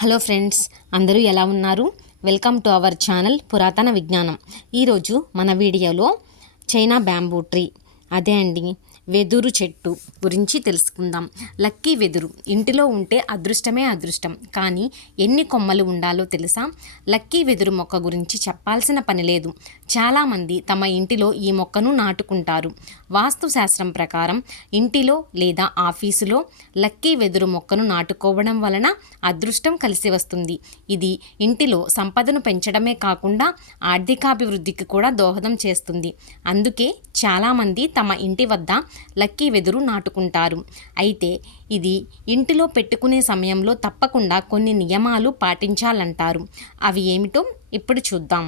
Hello friends, అందరూ ఎలా ఉన్నారు? వెల్కమ్ టు అవర్ ఛానల్ పురాతన విజ్ఞానం. ఈరోజు మన వీడియోలో చైనా బ్యాంబూ ట్రీ, అదే అండి వెదురు చెట్టు గురించి తెలుసుకుందాం. లక్కీ వెదురు ఇంటిలో ఉంటే అదృష్టమే అదృష్టం. కానీ ఎన్ని కొమ్మలు ఉండాలో తెలుసా? లక్కీ వెదురు మొక్క గురించి చెప్పాల్సిన పని లేదు. చాలామంది తమ ఇంటిలో ఈ మొక్కను నాటుకుంటారు. వాస్తు శాస్త్రం ప్రకారం ఇంటిలో లేదా ఆఫీసులో లక్కీ వెదురు మొక్కను నాటుకోవడం వలన అదృష్టం కలిసి వస్తుంది. ఇది ఇంటిలో సంపదను పెంచడమే కాకుండా ఆర్థికాభివృద్ధికి కూడా దోహదం చేస్తుంది. అందుకే చాలామంది తమ ఇంటి వద్ద లక్కీ వెదురు నాటుకుంటారు. అయితే ఇది ఇంటిలో పెట్టుకునే సమయంలో తప్పకుండా కొన్ని నియమాలు పాటించాలంటారు. అవి ఏమిటో ఇప్పుడు చూద్దాం.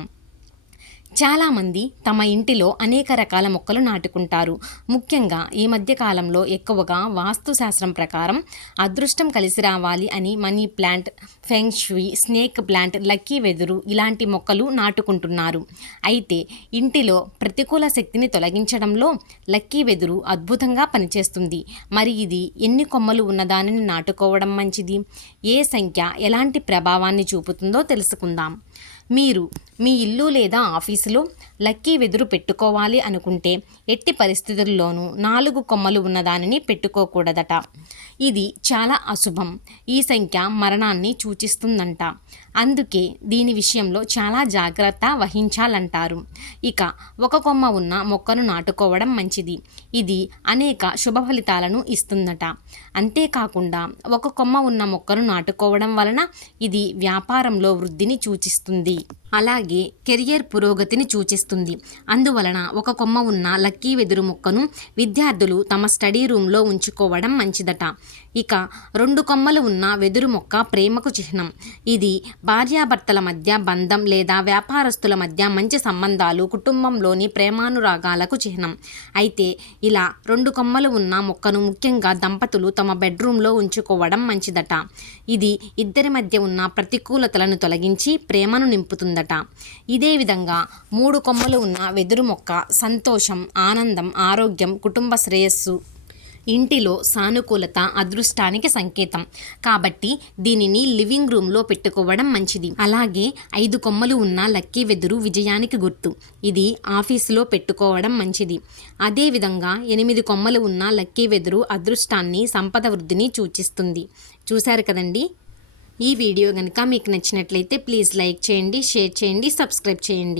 చాలామంది తమ ఇంటిలో అనేక రకాల మొక్కలు నాటుకుంటారు. ముఖ్యంగా ఈ మధ్య కాలంలో ఎక్కువగా వాస్తుశాస్త్రం ప్రకారం అదృష్టం కలిసి రావాలి అని మనీ ప్లాంట్, ఫెంగ్ షుయి, స్నేక్ ప్లాంట్, లక్కీ వెదురు ఇలాంటి మొక్కలు నాటుకుంటున్నారు. అయితే ఇంటిలో ప్రతికూల శక్తిని తొలగించడంలో లక్కీ వెదురు అద్భుతంగా పనిచేస్తుంది. మరి ఇది ఎన్ని కొమ్మలు ఉన్నదానిని నాటుకోవడం మంచిది? ఏ సంఖ్య ఎలాంటి ప్రభావాన్ని చూపుతుందో తెలుసుకుందాం. మీరు మీ ఇల్లు లేదా ఆఫీసులో లక్కీ వెదురు పెట్టుకోవాలి అనుకుంటే ఎట్టి పరిస్థితుల్లోనూ 4 కొమ్మలు ఉన్నదానిని పెట్టుకోకూడదట. ఇది చాలా అశుభం. ఈ సంఖ్య మరణాన్ని సూచిస్తుందంట. అందుకే దీని విషయంలో చాలా జాగ్రత్త వహించాలంటారు. ఇక 1 కొమ్మ ఉన్న మొక్కను నాటుకోవడం మంచిది. ఇది అనేక శుభ ఫలితాలను ఇస్తుందట. అంతేకాకుండా 1 కొమ్మ ఉన్న మొక్కను నాటుకోవడం వలన ఇది వ్యాపారంలో వృద్ధిని సూచిస్తుంది. అలాగే కెరియర్ పురోగతిని సూచిస్తుంది. అందువలన 1 కొమ్మ ఉన్న లక్కీ వెదురు మొక్కను విద్యార్థులు తమ స్టడీ రూమ్లో ఉంచుకోవడం మంచిదట. ఇక 2 కొమ్మలు ఉన్న వెదురు మొక్క ప్రేమకు చిహ్నం. ఇది భార్యాభర్తల మధ్య బంధం లేదా వ్యాపారస్తుల మధ్య మంచి సంబంధాలు, కుటుంబంలోని ప్రేమానురాగాలకు చిహ్నం. అయితే ఇలా 2 కొమ్మలు ఉన్న మొక్కను ముఖ్యంగా దంపతులు తమ బెడ్రూమ్లో ఉంచుకోవడం మంచిదట. ఇది ఇద్దరి మధ్య ఉన్న ప్రతికూలతలను తొలగించి ప్రేమను నింపుతుందట. ఇదే విధంగా 3 కొమ్మలు ఉన్న వెదురు మొక్క సంతోషం, ఆనందం, ఆరోగ్యం, కుటుంబ శ్రేయస్సు, ఇంటిలో సానుకూలత, అదృష్టానికి సంకేతం. కాబట్టి దీనిని లివింగ్ రూమ్లో పెట్టుకోవడం మంచిది. అలాగే 5 కొమ్మలు ఉన్న లక్కీ వెదురు విజయానికి గుర్తు. ఇది ఆఫీసులో పెట్టుకోవడం మంచిది. అదేవిధంగా 8 కొమ్మలు ఉన్న లక్కీ వెదురు అదృష్టాన్ని, సంపద వృద్ధిని సూచిస్తుంది. చూశారు కదండి. ఈ వీడియో కనుక మీకు నచ్చినట్లయితే ప్లీజ్ లైక్ చేయండి, షేర్ చేయండి, సబ్స్క్రైబ్ చేయండి.